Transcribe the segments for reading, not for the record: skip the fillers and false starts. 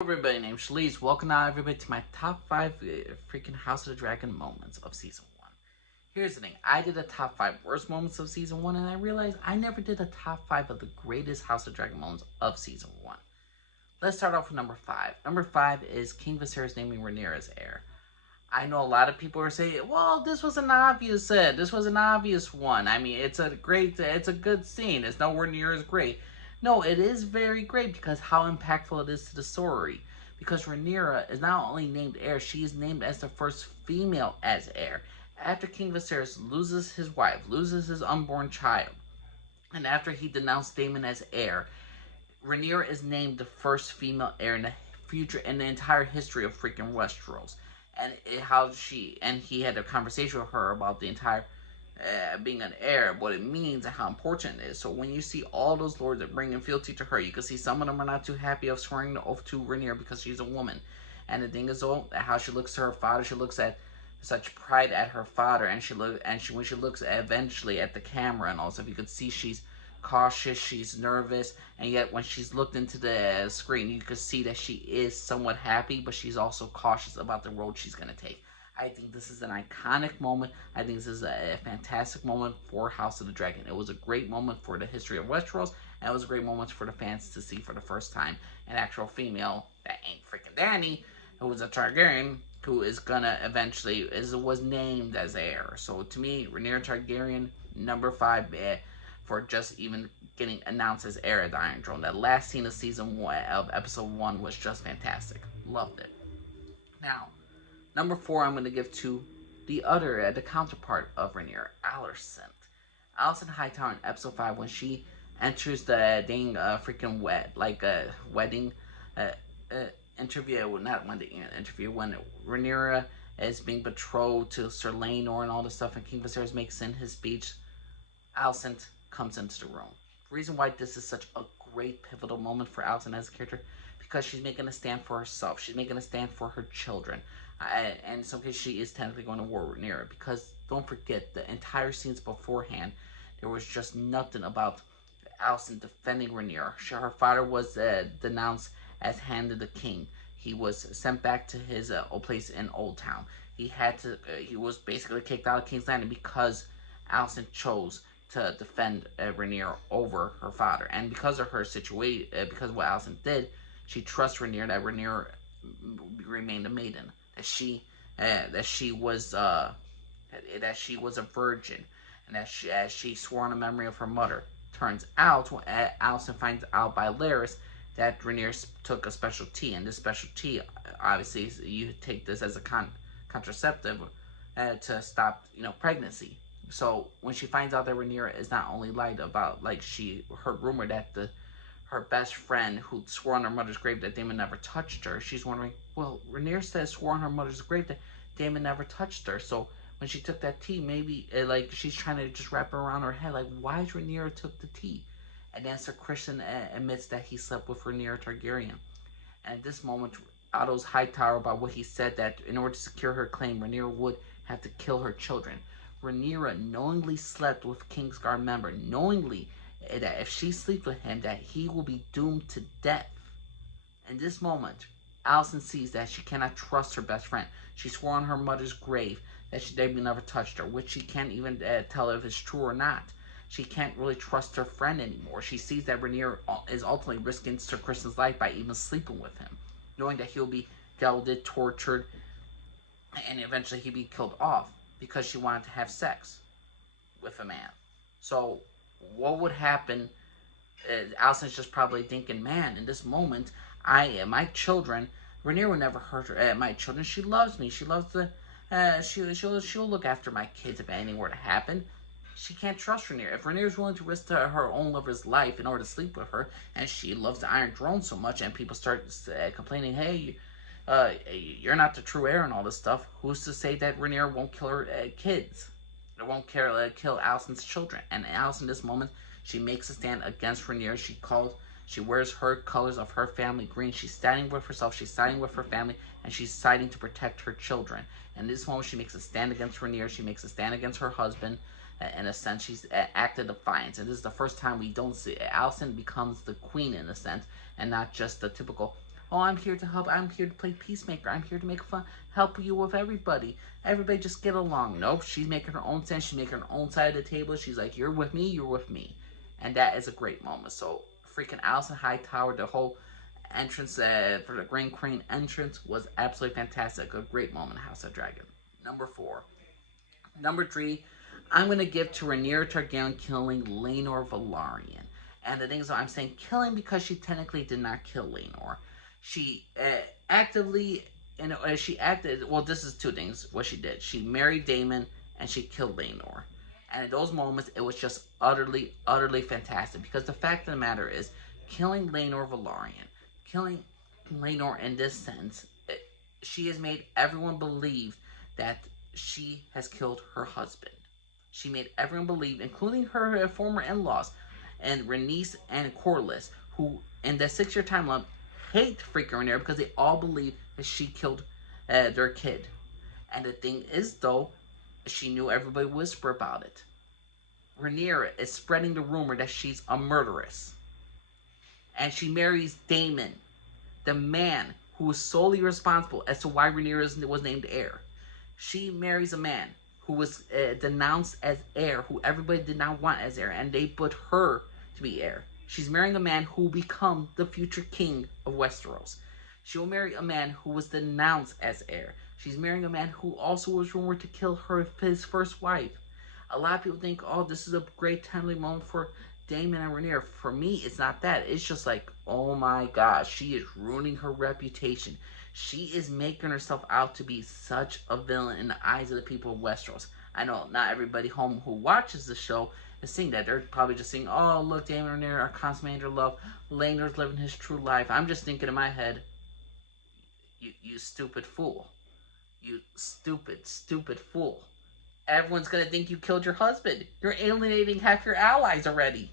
Everybody, named Shalice. Welcome now, everybody, to my top 5 freaking House of the Dragon moments of Season 1. Here's the thing, I did a top 5 worst moments of Season 1, and I realized I never did a top 5 of the greatest House of the Dragon moments of Season 1. Let's start off with number 5. Number 5 is King Viserys naming Rhaenyra as heir. I know a lot of people are saying, well, this was an obvious one. I mean, it's a good scene. It's nowhere near as great. No, it is very great because how impactful it is to the story. Because Rhaenyra is not only named heir, she is named as the first female as heir. After King Viserys loses his wife, loses his unborn child, and after he denounced Daemon as heir, Rhaenyra is named the first female heir in the entire history of freaking Westeros. And he had a conversation with her about the entire being an heir, what it means, and how important it is. So when you see all those lords that bring in fealty to her, you can see some of them are not too happy of swearing the oath to Rhaenyra because she's a woman. And the thing is, though, how she looks to her father, she looks at such pride at her father, and when she looks eventually at the camera and all stuff, you could see she's cautious, she's nervous, and yet when she's looked into the screen, you could see that she is somewhat happy, but she's also cautious about the road she's going to take. I think this is an iconic moment. I think this is a fantastic moment for House of the Dragon. It was a great moment for the history of Westeros, and it was a great moment for the fans to see for the first time an actual female that ain't freaking Dany, who was a Targaryen, who is gonna eventually was named as heir. So to me, Rhaenyra Targaryen, number 5, for just even getting announced as heir at the Iron Throne. That last scene of season 1 of episode 1 was just fantastic. Loved it. Now, number 4, I'm going to give to the counterpart of Rhaenyra, Alicent. Alicent Hightower in episode 5, when she enters the dang freaking wedding interview, well, not when the interview, when Rhaenyra is being betrothed to Sir Laenor and all this stuff, and King Viserys makes in his speech, Alicent comes into the room. The reason why this is such a great pivotal moment for Alicent as a character, because she's making a stand for herself. She's making a stand for her children. And in some cases, she is technically going to war with Rhaenyra, because don't forget, the entire scenes beforehand, there was just nothing about Alicent defending Rhaenyra. Her father was denounced as Hand of the King. He was sent back to his old place in Old Town. He was basically kicked out of King's Landing because Alicent chose to defend Rhaenyra over her father. And because of her situation, because of what Alicent did, she trusts Rhaenyra that Rhaenyra remained a maiden, that she was a virgin, and that she swore on the memory of her mother. Turns out, when Alicent finds out by Larys that Rhaenyra took a special tea, and this special tea, obviously, you take this as a contraceptive to stop, pregnancy. So when she finds out that Rhaenyra is not only lied about, like she heard rumor that her best friend who swore on her mother's grave that Daemon never touched her, she's wondering, well, Rhaenyra says swore on her mother's grave that Daemon never touched her. So when she took that tea, maybe she's trying to just wrap it around her head, like, why is Rhaenyra took the tea? And then Sir Criston admits that he slept with Rhaenyra Targaryen. And at this moment, Otto's Hightower about what he said, that in order to secure her claim, Rhaenyra would have to kill her children. Rhaenyra knowingly slept with Kingsguard member, knowingly that if she sleeps with him, that he will be doomed to death. In this moment, Alicent sees that she cannot trust her best friend. She swore on her mother's grave that Daemon never touched her, which she can't even tell if it's true or not. She can't really trust her friend anymore. She sees that Rhaenyra is ultimately risking Sir Criston's life by even sleeping with him, knowing that he'll be gelded, tortured, and eventually he'll be killed off because she wanted to have sex with a man. So what would happen? Alicent's just probably thinking, man, in this moment, my children, Rhaenyra will never hurt her. My children, she loves me. She loves the, she'll look after my kids if anything were to happen. She can't trust Rhaenyra. If Rhaenyra is willing to risk her own lover's life in order to sleep with her, and she loves the Iron Throne so much, and people start complaining, hey, you're not the true heir and all this stuff, who's to say that Rhaenyra won't kill her kids? It won't kill Alicent's children. And Alicent, in this moment, she makes a stand against Rhaenyra. She wears her colors of her family green. She's standing with herself. She's siding with her family, and she's siding to protect her children. And in this moment, she makes a stand against Rhaenyra. She makes a stand against her husband. In a sense, she's acted defiance. And this is the first time we don't see Alicent becomes the queen in a sense, and not just the typical Oh, I'm here to help. I'm here to play peacemaker. I'm here to make fun, help you with everybody. Everybody just get along. Nope, she's making her own sense. She's making her own side of the table. She's like, you're with me, you're with me. And that is a great moment. So, freaking Allison Hightower, the whole entrance for the Grand Queen entrance was absolutely fantastic. A great moment in House of Dragon. Number 4. Number 3, I'm going to give to Rhaenyra Targaryen killing Laenor Velaryon. And the thing is, I'm saying killing because she technically did not kill Laenor. She actively, she acted, well, this is two things what she did. She married Daemon and she killed Laenor. And in those moments, it was just utterly, utterly fantastic. Because the fact of the matter is, killing Laenor Velaryon, killing Laenor in this sense, she has made everyone believe that she has killed her husband. She made everyone believe, including her former in-laws, and Rhaenys and Corlys, who in the 6-year timeline hate freaking Rhaenyra because they all believe that she killed their kid. And the thing is, though, she knew everybody would whisper about it. Rhaenyra is spreading the rumor that she's a murderess. And she marries Daemon, the man who was solely responsible as to why Rhaenyra was named heir. She marries a man who was denounced as heir, who everybody did not want as heir, and they put her to be heir. She's marrying a man who will become the future king of Westeros. She will marry a man who was denounced as heir. She's marrying a man who also was rumored to kill his first wife. A lot of people think, oh, this is a great timely moment for Daemon and Rhaenyra. For me, it's not that. It's just like, oh my gosh, she is ruining her reputation. She is making herself out to be such a villain in the eyes of the people of Westeros. I know not everybody home who watches the show is seeing that. They're probably just saying, oh, look, Daemon and Rhaenyra are consummating their love. Laenor's living his true life. I'm just thinking in my head, you stupid fool. You stupid, stupid fool. Everyone's going to think you killed your husband. You're alienating half your allies already.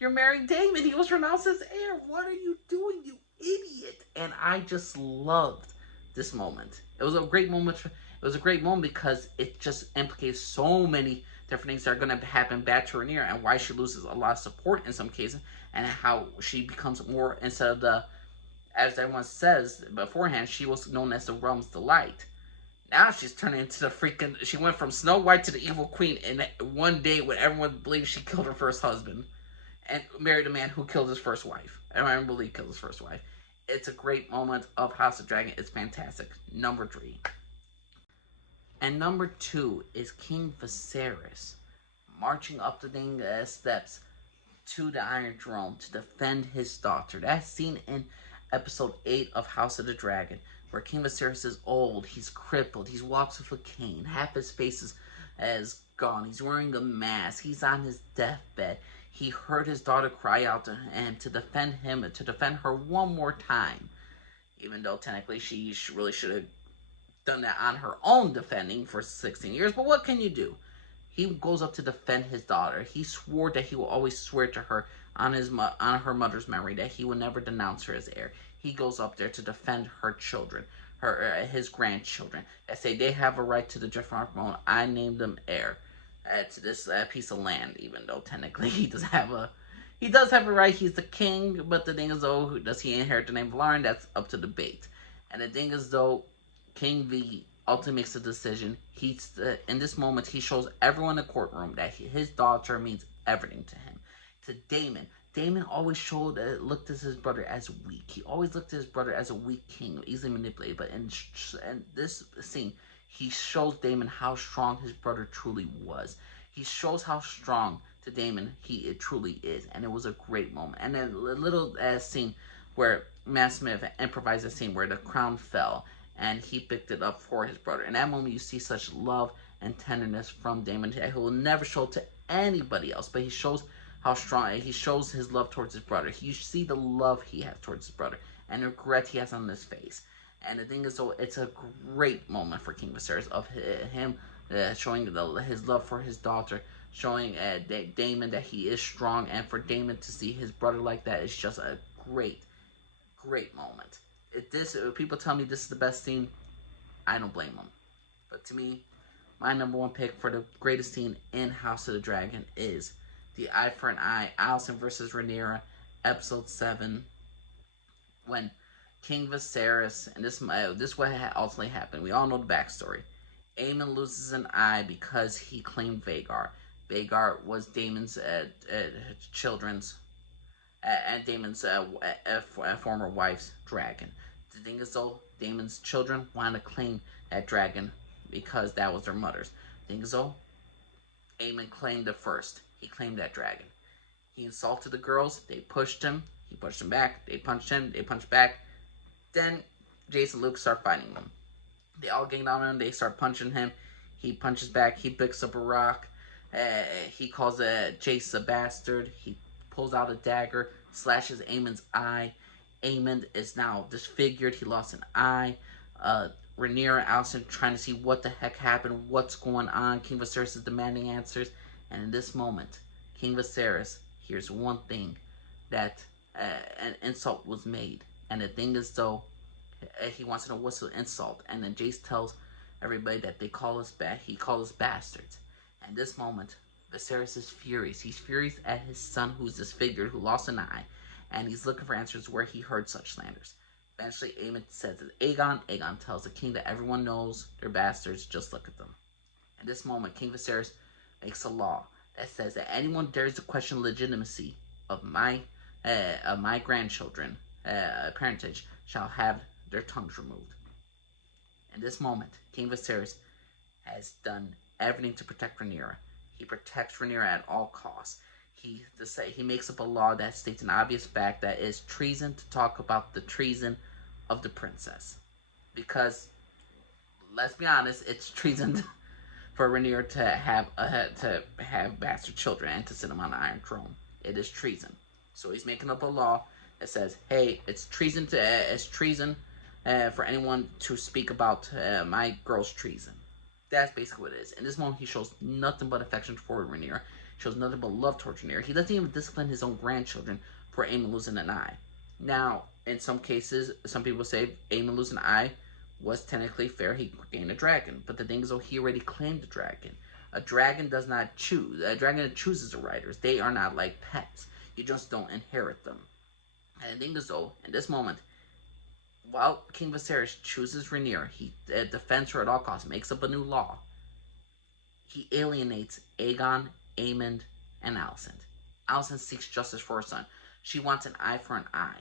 You're marrying Daemon. He was renounced as heir. What are you doing, you idiot? And I just loved this moment. It was a great moment. It was a great moment because it just implicates so many different things that are going to happen back to Rhaenyra and why she loses a lot of support in some cases and how she becomes more, instead of the, as everyone says beforehand, she was known as the realm's delight. Now she's turning into the freaking, she went from Snow White to the evil queen in one day when everyone believes she killed her first husband and married a man who killed his first wife. Everyone believes killed his first wife. It's a great moment of House of Dragon. It's fantastic. Number 3. And number 2 is King Viserys marching up the steps to the Iron Throne to defend his daughter. That scene in episode 8 of House of the Dragon, where King Viserys is old, he's crippled, he walks with a cane, half his face is gone, he's wearing a mask, he's on his deathbed. He heard his daughter cry out to him to defend her one more time. Even though technically she really should have done that on her own, defending for 16 years. But what can you do? He goes up to defend his daughter. He swore that he will always swear to her on her mother's memory that he will never denounce her as heir. He goes up there to defend her children, his grandchildren, and say they have a right to the Jafar throne. I named them heir to this piece of land, even though technically he does have a right. He's the king, but the thing is, though, does he inherit the name Velaryon? That's up to debate. And the thing is, though, King V ultimately makes a decision. He's in this moment, he shows everyone in the courtroom that his daughter means everything to him. To Daemon always looked at his brother as weak. He always looked at his brother as a weak king, easily manipulated. But in this scene, he shows Daemon how strong his brother truly was. He shows how strong to Daemon it truly is, and it was a great moment. And then a little scene where Matt Smith improvised a scene where the crown fell, and he picked it up for his brother. In that moment, you see such love and tenderness from Daemon. He will never show to anybody else, but he shows how strong, he shows his love towards his brother. You see the love he has towards his brother, and the regret he has on his face. And the thing is, so it's a great moment for King Viserys of him showing his love for his daughter, showing Daemon that he is strong, and for Daemon to see his brother like that is just a great, great moment. People tell me this is the best scene, I don't blame them. But to me, my number one pick for the greatest scene in House of the Dragon is the Eye for an Eye, Alicent versus Rhaenyra, episode 7, when King Viserys, and this what ultimately happened. We all know the backstory. Aemon loses an eye because he claimed Vhagar. Vhagar was Daemon's children's and Daemon's former wife's dragon. The thing is, though, Daemon's children wanted to claim that dragon because that was their mother's. The thing is, though, Aemon claimed it first. He claimed that dragon. He insulted the girls. They pushed him. He pushed them back. They punched him. They punched back. Then Jace and Luke start fighting them. They all gang on him. They start punching him. He punches back. He picks up a rock. He calls Jace a bastard. He pulls out a dagger, slashes Aemon's eye. Aemon is now disfigured. He lost an eye. Rhaenyra and Alicent trying to see what the heck happened, what's going on. King Viserys is demanding answers. And in this moment, King Viserys hears one thing, that an insult was made. And the thing is, though, he wants to know what's the insult. And then Jace tells everybody that he calls us bastards. And this moment, Viserys is furious. He's furious at his son who's disfigured, who lost an eye. And he's looking for answers where he heard such slanders. Eventually, Aemon says to Aegon. Aegon tells the king that everyone knows they're bastards, just look at them. At this moment, King Viserys makes a law that says that anyone dares to question the legitimacy of my grandchildren, parentage, shall have their tongues removed. In this moment, King Viserys has done everything to protect Rhaenyra. He protects Rhaenyra at all costs. He makes up a law that states an obvious fact that it is treason to talk about the treason of the princess. Because, let's be honest, it's treason for Rhaenyra to have bastard children and to sit him on the Iron Throne. It is treason. So he's making up a law that says, hey, it's treason for anyone to speak about my girl's treason. That's basically what it is. In this moment, he shows nothing but affection for Rhaenyra. Shows nothing but love towards Rhaenyra. He doesn't even discipline his own grandchildren for Aemon losing an eye. Now, in some cases, some people say Aemon losing an eye was technically fair. He gained a dragon. But the thing is, though, he already claimed a dragon. A dragon does not choose. A dragon chooses the riders. They are not like pets. You just don't inherit them. And the thing is, though, in this moment, while King Viserys chooses Rhaenyra, he defends her at all costs, makes up a new law. He alienates Aegon, Aemond, and Alicent. Alicent seeks justice for her son. She wants an eye for an eye.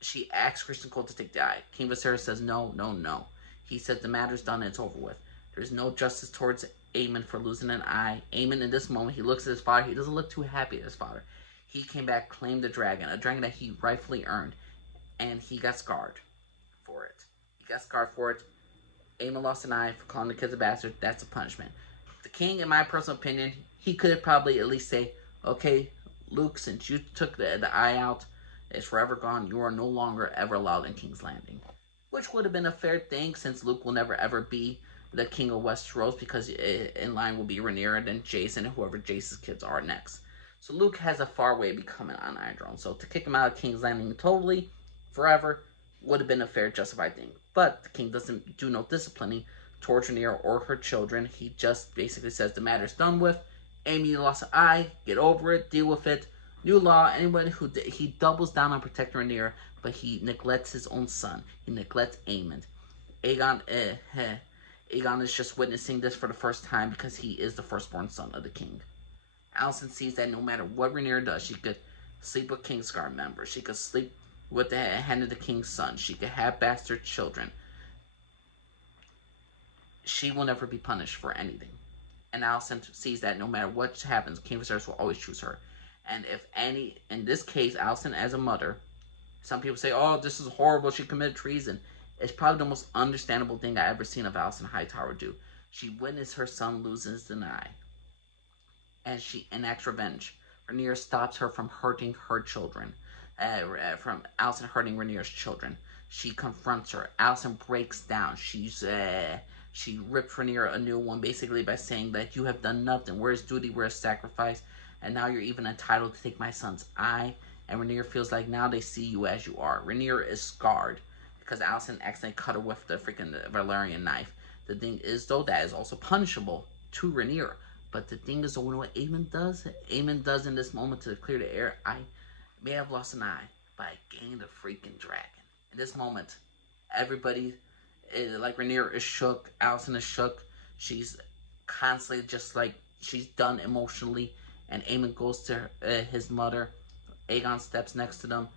She asks Criston Cole to take the eye. King Viserys says no, no, no. He says the matter's done and it's over with. There's no justice towards Aemon for losing an eye. Aemon, in this moment, he looks at his father. He doesn't look too happy at his father. He came back, claimed the dragon, a dragon that he rightfully earned, and he got scarred for it. Aemon lost an eye for calling the kids a bastard. That's a punishment. The king, in my personal opinion, he could probably at least say, okay, Luke, since you took the eye out, it's forever gone. You are no longer ever allowed in King's Landing. Which would have been a fair thing, since Luke will never ever be the king of Westeros, because in line will be Rhaenyra, then Jason, and whoever Jace's kids are next. So Luke has a far way of becoming an Iron Throne. So to kick him out of King's Landing totally, forever, would have been a fair, justified thing. But the king doesn't do no disciplining towards Rhaenyra or her children. He just basically says the matter's done with. Amy lost an eye. Get over it. Deal with it. New law. Anyone who he doubles down on protecting Rhaenyra, but he neglects his own son. He neglects Aemond. Aegon is just witnessing this for the first time because he is the firstborn son of the king. Alicent sees that no matter what Rhaenyra does, she could sleep with Kingsguard members. She could sleep with the hand of the king's son. She could have bastard children. She will never be punished for anything. And Alicent sees that no matter what happens, King Viserys will always choose her. And in this case, Alicent as a mother, some people say, oh, this is horrible, she committed treason. It's probably the most understandable thing I ever seen of Alicent Hightower do. She witnessed her son loses an eye, and she enacts revenge. Rhaenyra stops her from hurting her children, from Alicent hurting Rhaenyra's children. She confronts her. Alicent breaks down. She ripped Rhaenyra a new one, basically by saying that you have done nothing. Where's duty? Where's sacrifice? And now you're even entitled to take my son's eye. And Rhaenyra feels like now they see you as you are. Rhaenyra is scarred because Alicent accidentally cut her with the freaking Valyrian knife. The thing is, though, that is also punishable to Rhaenyra. But the thing is, though, you know what Aemon does? Aemon does in this moment to clear the air. I may have lost an eye, but I gained a freaking dragon. In this moment, everybody, like Rhaenyra is shook, Alicent is shook. She's constantly just like she's done emotionally. And Aemon goes to his mother. Aegon steps next to them.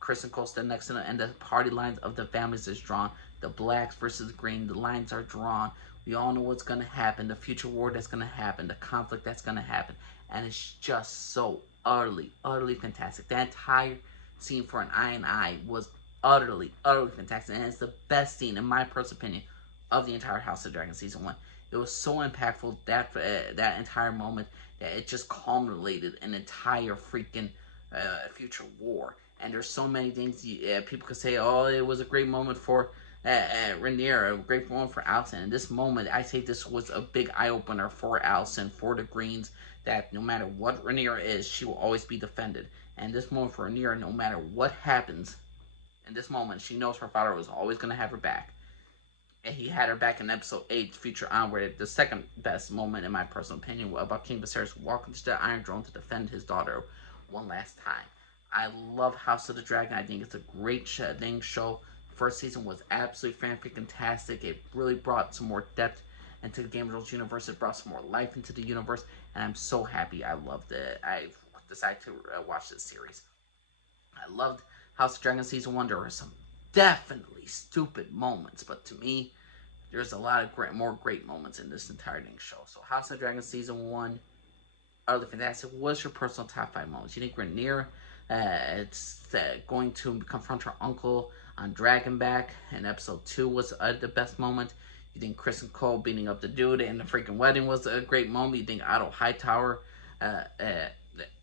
Kristen Cole steps next to them, and the party lines of the families is drawn. The blacks versus green. The lines are drawn. We all know what's gonna happen. The future war that's gonna happen. The conflict that's gonna happen, and it's just so utterly fantastic. That entire scene for an eye and eye was utterly fantastic, and it's the best scene in my personal opinion of the entire House of Dragon season one. It was so impactful that entire moment that it just culminated an entire freaking future war. And there's so many things people could say. Oh, it was a great moment for Rhaenyra, a great moment for Alicent. In this moment, I say this was a big eye opener for Alicent, for the Greens. That no matter what Rhaenyra is, she will always be defended. And this moment for Rhaenyra, no matter what happens, in this moment, she knows her father was always going to have her back. And he had her back in episode 8, Future Onward, the second best moment, in my personal opinion, about King Viserys walking to the Iron Throne to defend his daughter one last time. I love House of the Dragon. I think it's a great show. First season was absolutely fan-freaking-tastic. It really brought some more depth into the Game of Thrones universe. It brought some more life into the universe. And I'm so happy I loved it. I decided to watch this series. I loved House of Dragon season 1. There were some definitely stupid moments, but to me, there's a lot of more great moments in this entire show. So House of Dragon season 1, utterly fantastic. What's your personal top 5 moments? You think Rhaenyra going to confront her uncle on Dragonback in episode 2 was the best moment? You think Kristen Cole beating up the dude in the freaking wedding was a great moment? You think Otto Hightower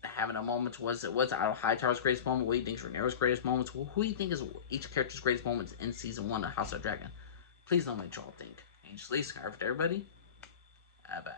having a moment was Otto Hightower's greatest moment? What do you think is Rhaenyra's greatest moments? Who do you think is each character's greatest moments in season 1 of House of Dragon? Please let me know what y'all think. Angel Lee, subscribe to everybody. Bye bye.